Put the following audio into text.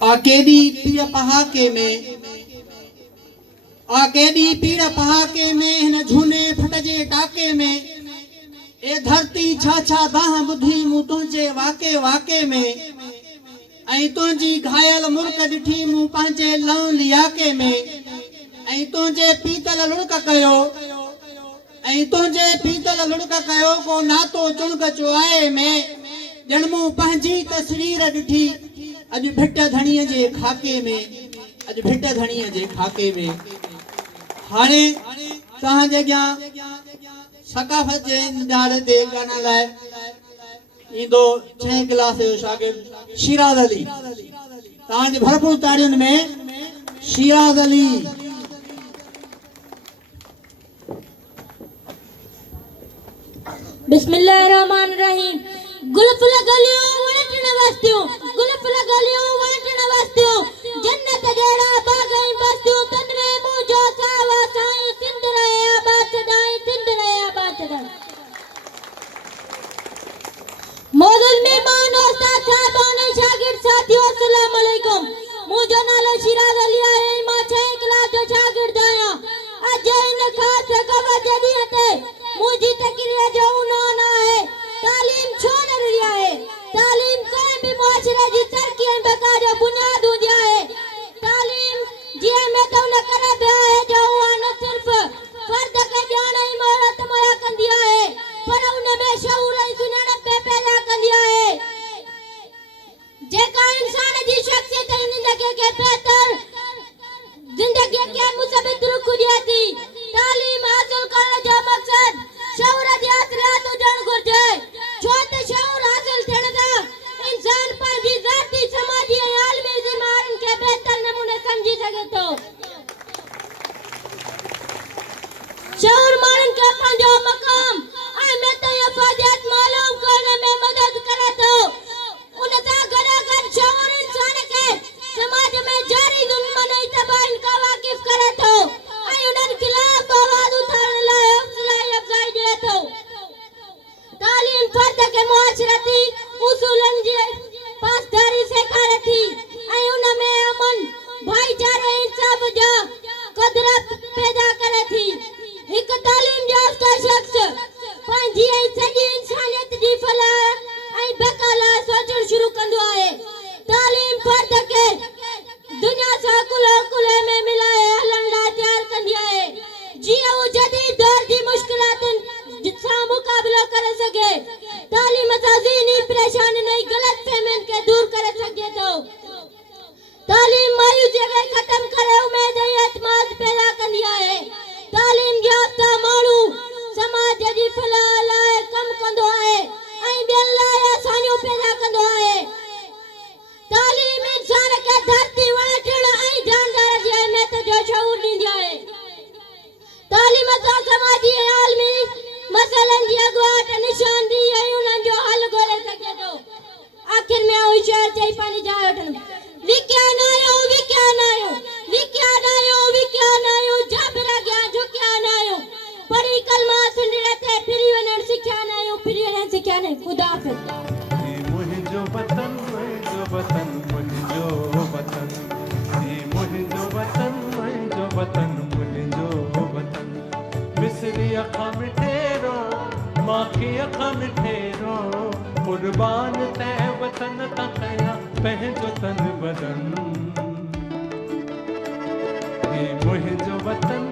आकेदी पीर पहाके में आकेदी पीर पहाके में हिन झूने फटजे टाके में ए धरती छा दाह बुधी मु तुझे वाके वाके में ऐं तुझी घायल मुर्क ॾिठी मूं पंहिंजे लव लियाके में ऐं तुझे पीतल लुड़क कयो ऐं तुझे पीतल लुड़क कयो को नातो चुणक चुआए में ॼण मूं पंहिंजी तस्वीर ॾिठी अॼु भिट धणीअ जे खाके में अॼु भिट धणीअ जे खाके में हाणे तव्हांजे अॻियां सकाफ़त जे निधार ते ॻाइण लाइ इंदो 6 क्लास जो शागिर्द शिराज अली। तव्हांजे भरपूर ताड़ियुनि में शिराज अली। बिस्मिल्लाहिर्रहमानिर्रहीम। गुल फुल गलियों वणटण वस्तियों, गुल फुल गलियों वणटण वस्तियों, जन्नत जहिड़ा बाग़ बस्तियों, तन में मुंहिंजो सावा साईं, सिंध रहे आबाद सदाईं, सिंध रहे आबाद सदाईं। मौजूद मेहमान उस्ताद साहबान शागिर्द साथियों अस्सलाम वालेकुम। मुंहिंजो नालो शिराज अली आहे। मां 6 क्लास जो शागिर्द आहियां। अॼु इन ख़ासि गवाह ॾींहं ते मुंहिंजी तकरीर जो उन्वान आहे तालीम छो ज़रूरी आहे। तालीम कंहिं बि मुआशरे जी तरक़ी ऐं बका जो बुनियाद हूंदी आहे। तालीम जीअं महसूस न करे पिया आहे जो उहा न सिर्फ़ फ़र्द खे ॼाण ऐं महारत मुहैया कंदी आहे पर उन में शऊर ऐं सुञाणप पैदा कंदी आहे जेका इंसान जी शख़्सियत ऐं ज़िंदगी खे बहितर ज़िंदगी खे मुसबित रुख़ ॾिए थी। तालीम हासिल करण जो मक़सद शऊर जी असलियत हुजणु घुरिजे छो त शऊर हासिल थियण सां इंसान पंहिंजी ज़ाती समाजी ऐं आलमी ज़िम्मेवारियुनि खे बहितर नमूने सम्झी सघे थो। शऊर माण्हुनि खे पंहिंजो मक़ाम अहमियत ऐं अफ़ादियत मालूम करण में मदद करे थो। उन सां गॾोगॾु शऊर इंसान खे समाज में जारी ज़ुल्मनि ऐं तबाहियुनि खां वाक़िफ़ करे थो ऐं उन्हनि ख़िलाफ़ आवाज़ उथारण लाइ हौसला अफ़ज़ाई ॾिए थो। तालीम फ़र्द खे मुआशरती उसूलनि जी पासदारी सेखारे थी ऐं उन में अमन भाईचारे ऐं इंसाफ़ जा क़दर पैदा करे थी। हिकु तालीम याफ़्ता शख़्स पंहिंजी ऐं सॼी इंसानियत जी फलाह ऐं बका लाइ सोचणु शुरू कंदो आहे। तालीम फ़र्द खे दुनिया सां कुल्हे में मिलाए हलण लाइ तयारु कंदी आहे जीअं हू जदीद दौर जी मुश्किलातुनि सां मुक़ाबिलो करे सघे। तालीम सां ज़हनी परेशानियुनि ऐं ग़लतफ़हमियुनि खे दूर करे सघे थो। तालीम मायूसीअ खे ख़तमु करे उमेद ऐं एतमाद पैदा कंदी आहे। तालीम याफ़्ता माण्हू समाज जी फलाह लाइ कमु कंदो आहे ऐं ॿियनि लाइ आसानियूं पैदा कंदो आहे। तालीम इंसान खे धरती वणटण ऐं जानदार जी अहमियत जो शऊर ॾींदी आहे। तालीम सां समाजी ऐं आलमी मसइलनि जी अॻुवाट निशानदी ऐं उन्हनि जो हल ॻोल्हे सघे थो। आख़िर में आऊं शेर चई पंहिंजी जाइ वठंदुमि। विज्ञान आहियो विज्ञान आहियो विज्ञान आहियो विज्ञान आहियो जाबिर अॻियां झुकिया न आहियो पढ़ी कलमा सुंडड़ ते फिरी वञणु सिखिया न आहियो फिरी वञणु सिखिया न। ख़ुदा हाफ़िज़। मुंहिंजो वतन मुंहिंजो वतन मुंहिंजो वतन मुंहिंजो वतन मुंहिंजो वतन मुंहिंजो वतन मिस्री अखां मिठेरो मां की अखां मिठेरो कुर्बान तै वतन तां कयां पंहिंजो तन बदन। मुंहिंजो वतन